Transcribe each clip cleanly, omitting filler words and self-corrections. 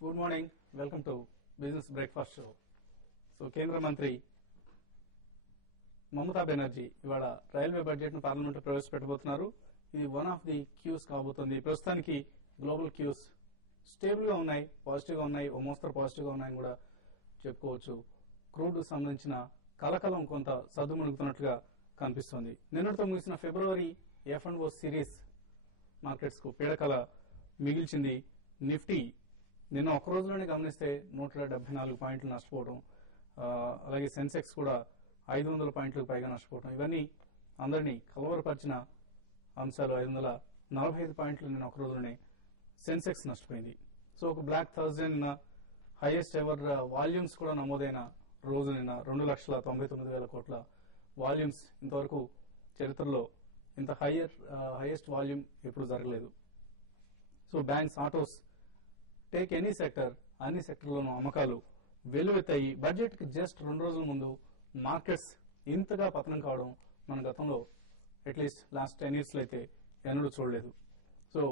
Good morning, welcome to business breakfast show. So కేంద్ర మంత్రి మమతా బెనర్జీ ఇవాళ రైల్వే బడ్జెట్ ను పార్లమెంట్ లో ప్రవేశపెట్టబోతున్నారు. ఇది వన్ ఆఫ్ ది క్యూస్ కాబోతుంది. ప్రస్తుతానికి గ్లోబల్ క్యూస్ స్టేబుల్ గా ఉన్నాయి, పాజిటివ్ గా ఉన్నాయి, ఓ మోస్తరు పాజిటివ్ గా ఉన్నాయని కూడా చెప్పుకోవచ్చు. క్రూడ్ సంబంధించిన కలకలం కొంత సద్దుమణుగుతున్నట్లుగా కనిపిస్తోంది. నిన్నటితో ముగిసిన ఫిబ్రవరి F&O సిరీస్ మార్కెట్స్ కు పీడకల మిగిల్చింది. నిఫ్టీ నిన్న ఒక రోజులోనే గమనిస్తే 174 పాయింట్లు నష్టపోవడం, అలాగే సెన్సెక్స్ కూడా 500 పాయింట్లకు పైగా నష్టపోవడం, ఇవన్నీ అందరినీ కలవరపరిచిన అంశాలు. 545 పాయింట్లు నిన్న ఒక రోజులోనే సెన్సెక్స్ నష్టపోయింది. సో ఒక బ్లాక్ థర్స్డే నిన్న హైయెస్ట్ ఎవర్ వాల్యూమ్స్ కూడా నమోదైన రోజు నిన్న 2,99,000 కోట్ల వాల్యూమ్స్. ఇంతవరకు చరిత్రలో ఇంత హైయెస్ట్ వాల్యూమ్ ఎప్పుడు జరగలేదు. So banks, autos, take any sector, అన్ని సెక్టర్లోనూ అమ్మకాలు వెల్లువెత్తాయి. బడ్జెట్ కి జస్ట్ 2 రోజుల ముందు మార్కెట్స్ ఇంతగా పతనం కావడం మన గతంలో అట్లీస్ట్ లాస్ట్ 10 years లో అయితే ఎన్నడూ చూడలేదు. సో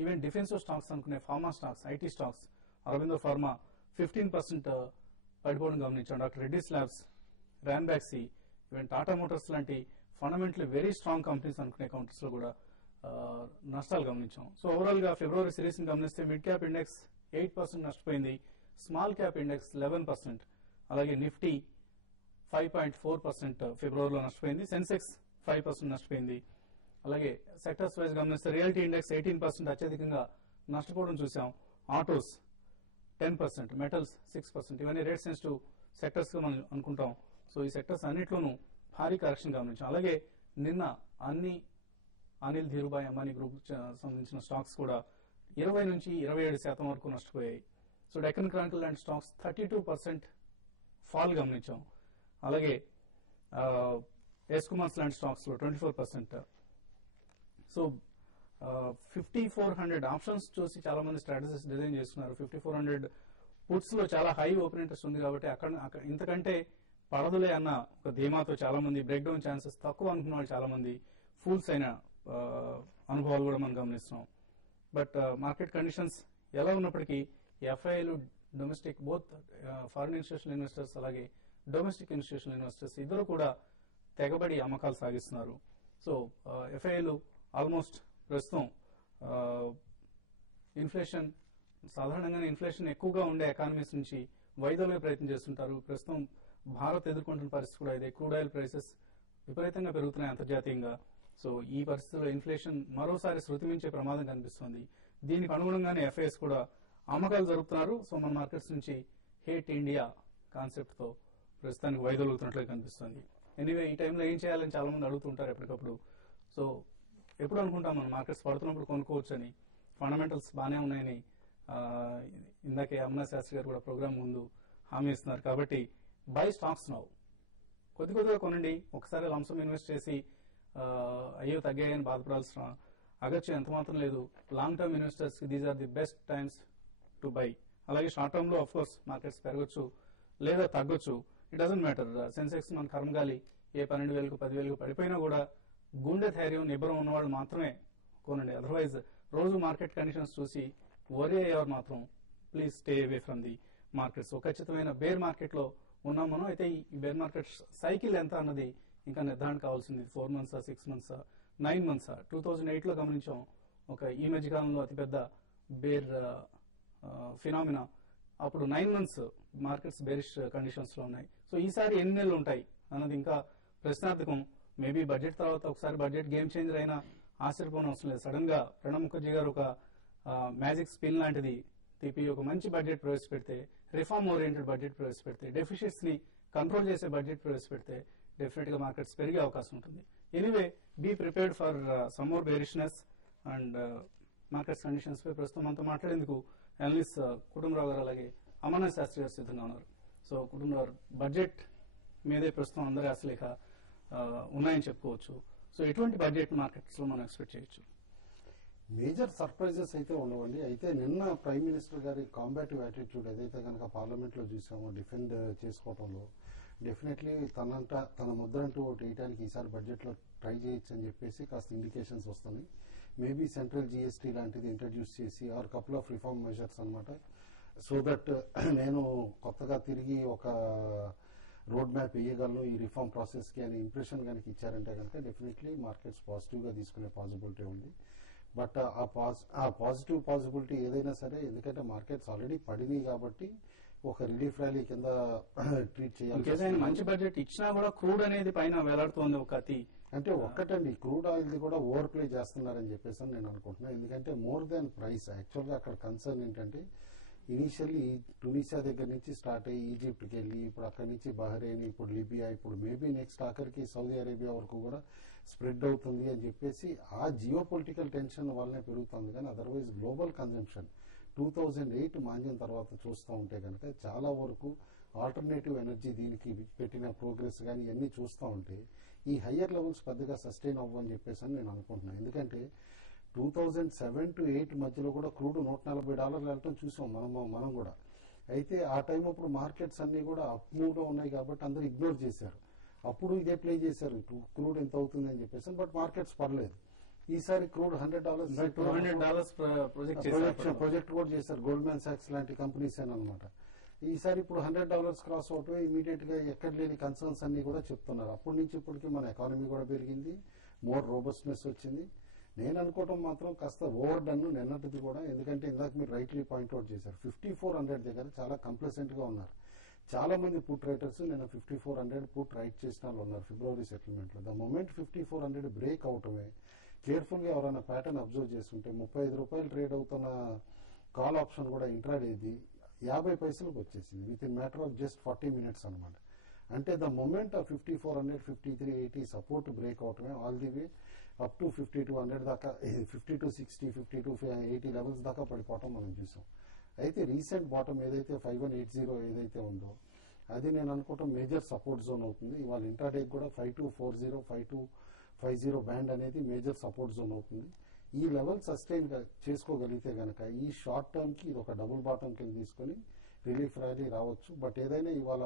ఈవెన్ డిఫెన్సివ్ స్టాక్స్ అనుకునే pharma stocks, IT stocks, Aurobindo Pharma 15% పడిపోవడం గమనించాం. Doctor Reddy's Labs, Ranbaxy, even Tata Motors లాంటి ఫండమెంటల్లీ వెరీ స్ట్రాంగ్ కంపెనీస్ అనుకునే కౌంటర్స్ లో కూడా నష్టాలు గమనించాం. సో ఓవరాల్ గా ఫిబ్రవరి సిరీస్ ని గమనిస్తే మిడ్ క్యాప్ ఇండెక్స్ 8% నష్టపోయింది, స్మాల్ క్యాప్ ఇండెక్స్ 11%, అలాగే నిఫ్టీ 5.4% ఫిబ్రవరిలో నష్టపోయింది, సెన్సెక్స్ 5% నష్టపోయింది. అలాగే సెక్టర్స్ వైజ్ గమనిస్తే రియాలిటీ ఇండెక్స్ 18% అత్యధికంగా నష్టపోవడం చూసాం. ఆటోస్ 10%, మెటల్స్ 6%, ఇవన్నీ రేట్ సెన్సిటివ్ సెక్టర్స్ గా మనం అనుకుంటాం. సో ఈ సెక్టర్స్ అన్నిట్లోనూ భారీ కరెక్షన్ గమనించాం. అలాగే నిన్న అన్ని అనిల్ ధీరుభాయ్ అంబానీ గ్రూప్ సంబంధించిన స్టాక్స్ కూడా 20 నుంచి 27% వరకు నష్టపోయాయి. సో డెక్కన్ క్రానికల్ లాంటి స్టాక్స్ 32% ఫాల్ గమనించాం. అలాగే ఎస్కుమార్స్ లాంటి స్టాక్స్ లో 24%. సో 5400 ఆప్షన్స్ చూసి చాలా మంది స్ట్రాటజీస్ డిజైన్ చేస్తున్నారు. 5400 పుట్స్ లో చాలా హై ఓపెన్ ఇంట్రెస్ట్ ఉంది కాబట్టి అక్కడ ఇంతకంటే పడదులే అన్న ఒక ధీమాతో చాలా మంది బ్రేక్ డౌన్ ఛాన్సెస్ తక్కువ అనుకున్న వాళ్ళు చాలా మంది ఫూల్స్ అయిన అనుభవాలు కూడా మనం గమనిస్తున్నాం. బట్ మార్కెట్ కండిషన్స్ ఎలా ఉన్నప్పటికీ ఎఫ్ఐలు, domestic, both foreign institutional investors అలాగే డొమెస్టిక్ ఇన్స్టిట్యూషనల్ ఇన్వెస్టర్స్ ఇద్దరు కూడా తెగబడి అమ్మకాలు సాగిస్తున్నారు. సో ఎఫ్ఐలు ఆల్మోస్ట్ ప్రస్తుతం ఇన్ఫ్లేషన్, సాధారణంగానే ఇన్ఫ్లేషన్ ఎక్కువగా ఉండే ఎకానమీస్ నుంచి వైదొలిగే ప్రయత్నం చేస్తుంటారు. ప్రస్తుతం భారత్ ఎదుర్కొంటున్న పరిస్థితి కూడా ఇదే. క్రూడ్ ఆయిల్ ప్రైసెస్ విపరీతంగా పెరుగుతున్నాయి అంతర్జాతీయంగా. సో ఈ పరిస్థితిలో ఇన్ఫ్లేషన్ మరోసారి శృతిమించే ప్రమాదం కనిపిస్తోంది. దీనికి అనుగుణంగానే ఎఫ్ఐఎస్ కూడా అమ్మకాలు జరుపుతున్నారు. సో మన మార్కెట్స్ నుంచి హేట్ ఇండియా కాన్సెప్ట్ తో ప్రస్తుతానికి వైదొలుగుతున్నట్లుగా కనిపిస్తోంది. ఎనీవే ఈ టైంలో ఏం చేయాలని చాలా మంది అడుగుతుంటారు ఎప్పటికప్పుడు. సో ఎప్పుడు అనుకుంటాం మనం మార్కెట్స్ పడుతున్నప్పుడు కొనుక్కోవచ్చు అని, ఫండమెంటల్స్ బాగానే ఉన్నాయని ఇందాకే అమనా శాస్త్రి గారు కూడా ప్రోగ్రామ్ ముందు హామీ ఇస్తున్నారు. కాబట్టి బై స్టాక్స్ నౌ, కొద్దిగా కొనండి. ఒకసారి లంసం ఇన్వెస్ట్ చేసి అయ్యో తగ్గాయని బాధపడాల్సిన అగత్యం ఎంత మాత్రం లేదు. Long term investors these are the best times to buy. అలాగే షార్ట్ టర్మ్ లో అఫ్ కోర్స్ మార్కెట్స్ పెరగొచ్చు లేదా తగ్గొచ్చు, ఇట్ డజంట్ మ్యాటర్. సెన్సెక్స్ మన కర్మగాలి ఏ 12,000 10,000 పడిపోయినా కూడా గుండె ధైర్యం, నిబ్బరం ఉన్నవాళ్ళు మాత్రమే కొనండి. అదర్వైజ్ రోజు మార్కెట్ కండిషన్స్ చూసి వరీ అయ్యేవారు మాత్రం please stay away from the markets. ఒక ఖచ్చితమైన బేర్ మార్కెట్ లో ఉన్నాం మనం. అయితే ఈ బేర్ మార్కెట్ సైకిల్ ఎంత అన్నది ఇంకా నిర్ధారణ కావాల్సింది. 4 months, 6 months, 9 months. 2008 లో గమనించాం ఒక ఈ మధ్య కాలంలో అతిపెద్ద బేర్ ఫినామినా. అప్పుడు 9 months మార్కెట్స్ బేరిష్ కండిషన్స్ లో ఉన్నాయి. సో ఈసారి ఎన్ని నెలలు ఉంటాయి అన్నది ఇంకా ప్రశ్నార్థకం. మేబీ బడ్జెట్ తర్వాత ఒకసారి బడ్జెట్ గేమ్ చేంజర్ అయినా ఆశ్చర్యపోవడం అవసరం లేదు. సడన్ గా ప్రణబ్ ముఖర్జీ గారు ఒక మ్యాజిక్ స్పిన్ లాంటిది తిప్పి ఒక మంచి బడ్జెట్ ప్రవేశపెడితే, రిఫార్మ్ ఓరియంటెడ్ బడ్జెట్ ప్రవేశపెడితే, డెఫిషిట్స్ ని కంట్రోల్ చేసే బడ్జెట్ ప్రవేశపెడితే డెఫినెట్ గా మార్కెట్స్ పెరిగే అవకాశం ఉంటుంది. Anyway be prepared for some more bearishness and markets conditions పై ప్రస్తుతం మనతో మాట్లాడేందుకు అనలిస్ట్ కుటుంబరావు గారు అలాగే అమర్నాథ్ శాస్త్రి గారు సిద్ధంగా ఉన్నారు. సో కుటుంబరావు, బడ్జెట్ మీదే ప్రస్తుతం అందరి ఆశలేఖ ఉన్నాయని చెప్పుకోవచ్చు. సో ఎటువంటి బడ్జెట్ మార్కెట్స్ లో మనం ఎక్స్పెక్ట్ చేయొచ్చు? మేజర్ సర్ప్రైజెస్ అయితే ఉండవండి. అయితే నిన్న ప్రైమ్ మినిస్టర్ గారి కాంబాటివ్ యాటిట్యూడ్ ఏదైతే కనుక పార్లమెంట్ లో చూసామో డిఫెండ్ చేసుకోవడంలో, డెఫినెట్లీ తన ముద్ర అంటూ ఒకటి వేయడానికి ఈసారి బడ్జెట్ లో ట్రై చేయొచ్చు అని చెప్పేసి కాస్త ఇండికేషన్స్ వస్తున్నాయి. మేబీ సెంట్రల్ జిఎస్టీ లాంటిది ఇంట్రడ్యూస్ చేసి or couple of reform measures అనమాట. సో దట్ నేను కొత్తగా తిరిగి ఒక రోడ్ మ్యాప్ వేయగలను ఈ రిఫార్మ్ ప్రాసెస్కి అనే ఇంప్రెషన్ కనుక ఇచ్చారంటే కనుక డెఫినెట్లీ మార్కెట్స్ పాజిటివ్గా తీసుకునే పాసిబిలిటీ ఉంది. బట్ ఆ పాజిటివ్ పాసిబిలిటీ ఏదైనా సరే, ఎందుకంటే మార్కెట్స్ ఆల్రెడీ పడినాయి కాబట్టి ఒక రిలీఫ్ ర్యాలీ కింద ట్రీట్ చేయాలి. మంచి బడ్జెట్ ఇచ్చినా కూడా క్రూడ్ అనేది పైన వేలాడుతోంది ఒక అతి. అంటే ఒక్కటండి, క్రూడ్ ఆయిల్ది కూడా ఓవర్ ప్లే చేస్తున్నారని చెప్పేసి నేను అనుకుంటున్నాను. ఎందుకంటే మోర్ దాన్ ప్రైస్, యాక్చువల్గా అక్కడ కన్సర్న్ ఏంటంటే ఇనీషియల్లీ టునీషియా దగ్గర నుంచి స్టార్ట్ అయ్యి ఈజిప్ట్కి వెళ్ళి ఇప్పుడు అక్కడి నుంచి బహ్రెయిన్, ఇప్పుడు లిబియా, ఇప్పుడు మేబీ నెక్స్ట్ ఆఖరికి సౌదీ అరేబియా వరకు కూడా స్ప్రెడ్ అవుతుంది అని చెప్పేసి ఆ జియో పొలిటికల్ టెన్షన్ వల్లనే పెరుగుతుంది. కానీ అదర్వైజ్ గ్లోబల్ కన్జంప్షన్ 2008 మాంద్యం తర్వాత చూస్తూ ఉంటే కనుక చాలా వరకు ఆల్టర్నేటివ్ ఎనర్జీ దీనికి పెట్టిన ప్రోగ్రెస్ కానీ ఇవన్నీ చూస్తూ ఉంటే ఈ హయ్యర్ లెవెల్స్ పెద్దగా సస్టైన్ అవ్వని చెప్పేసి అని నేను అనుకుంటున్నాను. ఎందుకంటే 2007 to 2008 మధ్యలో కూడా క్రూడ్ $140 వెళ్ళటం చూసాం మనం కూడా. అయితే ఆ టైం అప్పుడు మార్కెట్స్ అన్ని కూడా అప్ మూవ్లో ఉన్నాయి కాబట్టి అందరూ ఇగ్నోర్ చేశారు. అప్పుడు ఇదే ప్లే చేశారు, క్రూడ్ ఎంత అవుతుంది అని చెప్పేసి. బట్ మార్కెట్స్ పర్లేదు. ఈసారి క్రూడ్ $100 ప్రాజెక్ట్ కూడా చేశారు, గోల్డ్మ్యాన్ సాక్స్ లాంటి కంపెనీస్ అనమాట. ఈసారి ఇప్పుడు $100 క్రాస్ అవటమే ఇమీడియట్ గా ఎక్కడ లేని కన్సర్న్స్ అన్ని కూడా చెప్తున్నారు. అప్పటి నుంచి ఇప్పటికి మన ఎకానమీ కూడా పెరిగింది, మోర్ రోబస్ట్నెస్ వచ్చింది. నేను అనుకోవటం మాత్రం కాస్త ఓవర్ డన్ నిన్నటిది కూడా. ఎందుకంటే ఇందాక మీరు రైట్లీ పాయింట్అవుట్ చేశారు, 5400 దగ్గర చాలా కంప్లసెంట్ గా ఉన్నారు. చాలా మంది పుట్ రైటర్స్ నిన్న 5400 పుట్ రైట్ చేసిన వాళ్ళు ఉన్నారు ఫిబ్రవరి సెటిల్మెంట్ లో. ద మూమెంట్ 5400 బ్రేక్ అవటమే కేర్ఫుల్ గా ఎవరైనా ప్యాటర్న్ అబ్జర్వ్ చేస్తుంటే ₹35 ట్రేడ్ అవుతున్న కాల్ ఆప్షన్ కూడా ఇంట్రాడేది 50 పైసలకు వచ్చేసింది within matter of just 40 minutes అనమాట. అంటే the moment of 5400, 5380 support break అవటమే all the way up to 5200 దాకా, 5260, 5280 లెవెల్స్ దాకా పడిపోవటం మనం చూసాం. అయితే రీసెంట్ బాటమ్ ఏదైతే 5180 ఏదైతే ఉందో అది నేను అనుకోవటం మేజర్ సపోర్ట్ జోన్ అవుతుంది. ఇవాళ ఇంట్రాడే కూడా 5240, 5250 బ్యాండ్ అనేది మేజర్ సపోర్ట్ జోన్ అవుతుంది. ఈ లెవెల్ సస్టైన్ చేసుకోగలిగితే గనక ఈ షార్ట్ టర్మ్ కి ఇది ఒక డబుల్ బాటమ్ కింద తీసుకుని రిలీఫ్ ర్యాలీ రావచ్చు. బట్ ఏదైనా ఇవాళ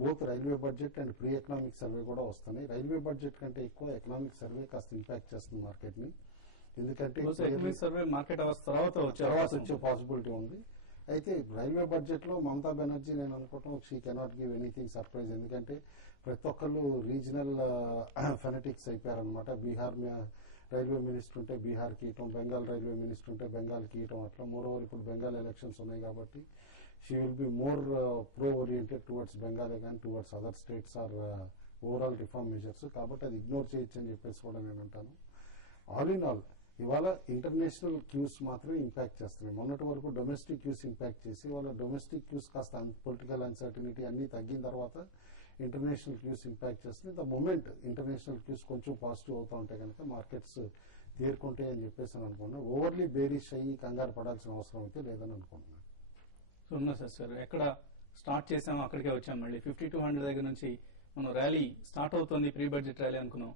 both railway budget and pre economic survey కూడా వస్తున్నాయి. రైల్వే బడ్జెట్ కంటే ఎక్కువ ఎకనామిక్ సర్వే కాస్త ఇంపాక్ట్ చేస్తుంది మార్కెట్ ని. ఎందుకంటే తర్వాత వచ్చే పాసిబిలిటీ ఉంది. అయితే రైల్వే బడ్జెట్ లో మమతా బెనర్జీ నేను అనుకోవటం she cannot give anything surprise. ఎందుకంటే ప్రతి ఒక్కళ్ళు regional fanatics అయిపోయారనమాట. Bihar railway minister ఉంటే బీహార్కి ఇవ్వటం, బెంగాల్ రైల్వే మినిస్టర్ ఉంటే బెంగాల్కి ఇవ్వటం, అట్లా మోరోవర్ ఇప్పుడు బెంగాల్ ఎలక్షన్స్ ఉన్నాయి కాబట్టి she will be more pro oriented towards Bengal కానీ towards other states or overall reform measures. కాబట్టి అది ఇగ్నోర్ చేయొచ్చు అని చెప్పేసి కూడా నేను అంటాను. ఆల్ ఇన్ ఆల్ ఇవాళ ఇంటర్నేషనల్ క్యూస్ మాత్రమే ఇంపాక్ట్ చేస్తున్నాయి. మొన్నటి వరకు డొమెస్టిక్ క్యూస్ ఇంపాక్ట్ చేసి వాళ్ళ డొమెస్టిక్ క్యూస్ కాస్త పొలిటికల్ అన్సర్టనిటీ అన్ని తగ్గిన తర్వాత ఇంటర్నేషనల్ క్యూస్ ఇంపాక్ట్ చేస్తుంది. ద మూమెంట్ ఇంటర్నేషనల్ క్యూస్ కొంచెం పాజిటివ్ అవుతా ఉంటే కనుక మార్కెట్స్ తేరుకుంటాయి అని చెప్పేసి అని అనుకున్నాను. ఓవర్లీ బేరిష్ అయ్యి కంగారు పడాల్సిన అవసరం అయితే లేదని అనుకుంటున్నాను. సార్ ఎక్కడ స్టార్ట్ చేసాము అక్కడికే వచ్చాం. మళ్ళీ 5200 దగ్గర నుంచి మనం ర్యాలీ స్టార్ట్ అవుతుంది, ప్రీ బడ్జెట్ ర్యాలీ అనుకున్నాం,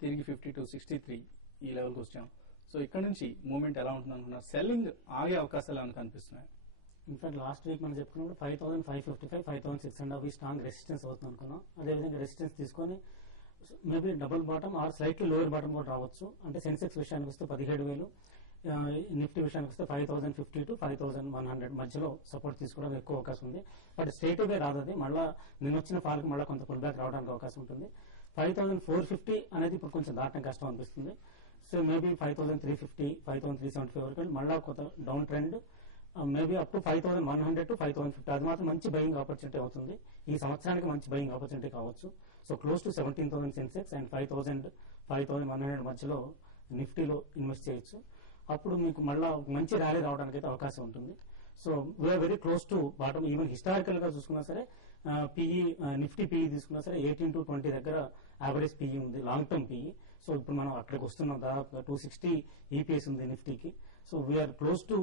తిరిగి 5263 ఈ లెవెల్కి వచ్చాం. సో ఇక్కడ నుంచి మూవ్మెంట్ ఎలా ఉంటుంది అనుకున్నారు? సెల్లింగ్ ఆగే అవకాశాలు ఏమైనా కనిపిస్తున్నాయి? ఇన్ఫాక్ట్ లాస్ట్ వీక్ మనం చెప్పుకున్నప్పుడు 5555, 5600 స్ట్రాంగ్ రెసిస్టెన్స్ అవుతుంది అనుకున్నాం. అదేవిధంగా రెసిస్టెన్స్ తీసుకొని maybe double bottom or slightly lower bottom కూడా రావచ్చు. అంటే సెన్సెక్స్ విషయానికి వస్తే 17,000, నిఫ్టీ విషయానికి వస్తే 5050 to 5100 మధ్యలో సపోర్ట్ తీసుకోవడానికి ఎక్కువ అవకాశం ఉంది. బట్ స్ట్రైట్ వే రాదు, అది మళ్ళీ నిన్న వచ్చిన ఫాల్కి మళ్ళీ కొంత పుల్ బ్యాక్ రావడానికి అవకాశం ఉంటుంది. 5450 అనేది ఇప్పుడు కొంచెం దాటం కష్టం అనిపిస్తుంది. సో మేబీ 5350, 5375 వరకు మళ్ళీ కొత్త down trend, maybe up to 5100 to 5050 అది మాత్రం మంచి బయింగ్ ఆపర్చునిటీ అవుతుంది. ఈ సంవత్సరానికి మంచి బయింగ్ ఆపర్చునిటీ కావచ్చు. So close to 17,000 Sensex and 5100 మధ్యలో నిఫ్టీలో ఇన్వెస్ట్ చేయొచ్చు. అప్పుడు మీకు మళ్ళీ మంచి ర్యాలీ రావడానికి అయితే అవకాశం ఉంటుంది. So we're very close to bottom. Even historical గా చూసుకున్నా సరే పిఈ, నిఫ్టీ పిఈ తీసుకున్నా సరే 18 to 20 దగ్గర యావరేజ్ పిఈ ఉంది, లాంగ్ టర్మ్ పిఈ. సో ఇప్పుడు మనం అక్కడికి వస్తున్నాం, దాదాపుగా 260 ఈపీఎస్ ఉంది నిఫ్టీకి. So we are close to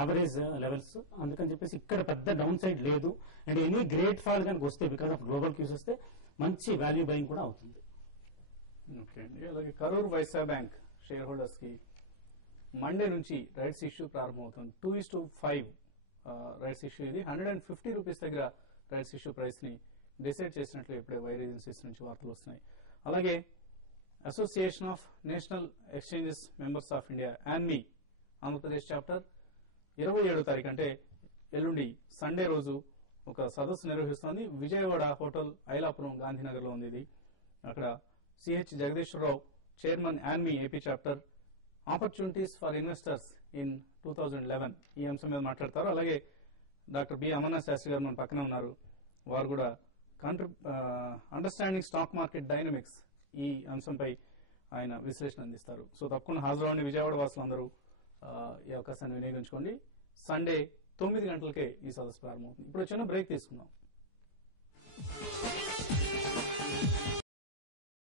average levels. అందుకని చెప్పేసి ఇక్కడ పెద్ద డౌన్ సైడ్ లేదు. అండ్ ఎనీ గ్రేట్ ఫాల్ కనుక వస్తే బికాస్ ఆఫ్ గ్లోబల్ క్యూస్ వస్తే మంచి వాల్యూ బయింగ్ కూడా అవుతుంది. ఓకే అండి. అలాగే Karur Vysya bank share holders కి మండే నుంచి రైట్స్ ఇష్యూ ప్రారంభమవుతుంది. 2:5 రైట్స్ ఇష్యూ. ఇది ₹150 దగ్గర రైట్స్ ఇష్యూ ప్రైస్ ని డిసైడ్ చేసినట్లు ఇప్పుడే వైర్ ఏజెన్సీస్ నుంచి వార్తలు వస్తున్నాయి. అలాగే association of national exchanges members of India ANMI Andhra Pradesh chapter 27వ తారీఖు అంటే ఎల్లుండి సండే రోజు ఒక సదస్సు నిర్వహిస్తోంది. విజయవాడ హోటల్ ఐలాపురం గాంధీనగర్ లో ఉంది ఇది. అక్కడ CH Jagadeeswara Rao chairman ANMI AP chapter opportunities for investors in 2011 ఈ అంశం మీద మాట్లాడతారు. అలాగే డాక్టర్ బి అమర్నాథ్ శాస్త్రి గారు మన పక్కన ఉన్నారు. వారు కూడా అండర్స్టాండింగ్ స్టాక్ మార్కెట్ డైనమిక్స్ ఈ అంశంపై ఆయన విశ్లేషణ అందిస్తారు. సో తప్పకుండా హాజరవ్వండి విజయవాడ వాసులందరూ ఈ అవకాశాన్ని వినియోగించుకోండి. సండే 9 గంటలకే ఈ సదస్సు ప్రారంభమవుతుంది. ఇప్పుడు చిన్న బ్రేక్ తీసుకుందాం.